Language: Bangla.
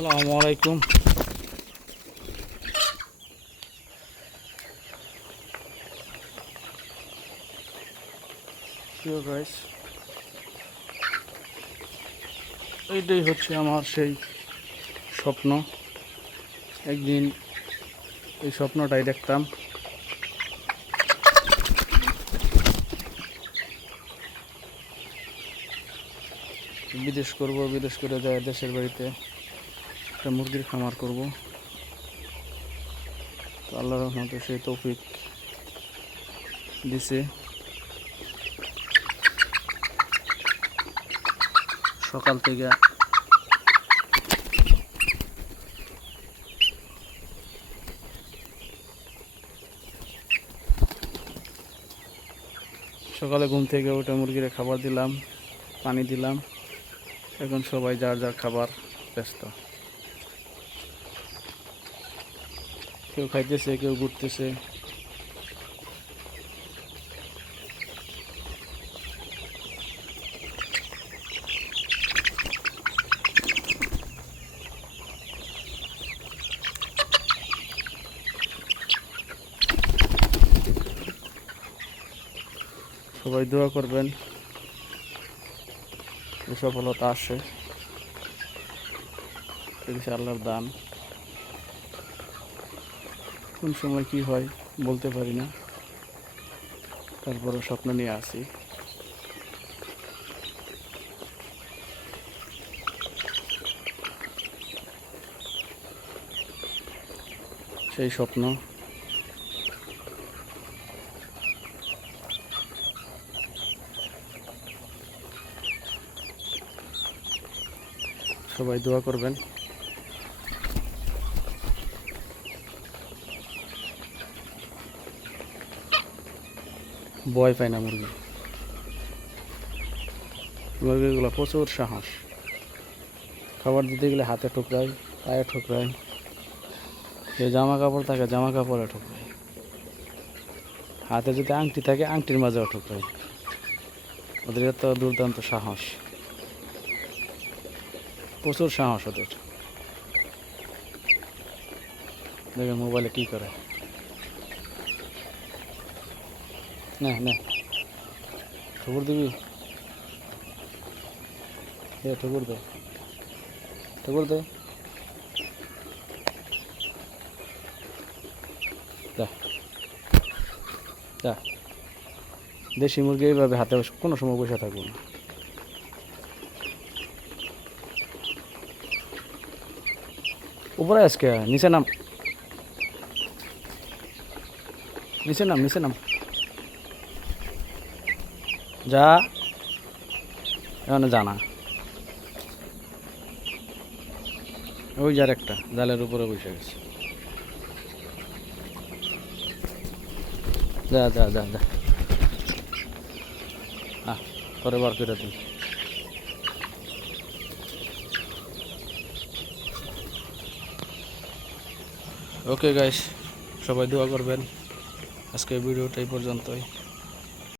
আসসালামু আলাইকুম। প্রিয় গাইস, এইটাই হচ্ছে আমার সেই স্বপ্ন। একদিন এই স্বপ্নটাই দেখতাম। বিদেশ করব, বিদেশ করে যায় দেশের বাড়িতে একটা মুরগির খামার করব। তো আল্লাহর রহমতে সেই তৌফিক দিছে। সকাল থেকে ঘুম থেকে উঠে মুরগির খাবার দিলাম, পানি দিলাম। এখন সবাই যার যার খাবার ব্যস্ত। কেউ খাইতেছে, কেউ ঘুরতেছে। সবাই দোয়া করবেন সফলতা আসে, এটা আল্লাহর দান। কোন সময় কি হয় বলতে পারি না, তারপরে স্বপ্ন নিয়ে আসি। সেই স্বপ্ন সবাই দোয়া করবেন। ভয় পায় না মুরগিগুলো প্রচুর সাহস। খাবার দিতে গেলে হাতে ঠুকরায়, পায়ে ঠুকরায়, যে জামা কাপড় থাকে জামা কাপড়ে ঠুকরায়, হাতে যদি আংটি থাকে আংটির মাঝেও ঠুকরায়। ওদের এত দুর্দান্ত সাহস, প্রচুর সাহস ওদের। দেখেন মোবাইলে কি করে। না না, ঠুকুর দিবি, ঠুকুর দে, ঠুকুর দে। যা, দেশি মুরগি এইভাবে হাতে কোনো সময় বসে থাকবো না। উপরে আজকে নিচে নাম, নিচে নাম, নিচে নাম। যা, এখানে জানা ওই যার একটা জালের উপরে বসে গেছে। যা যা যা যা, পরে বার করে দিন। ওকে গাইস, সবাই দোয়া করবেন। আজকে ভিডিওটা এই পর্যন্তই।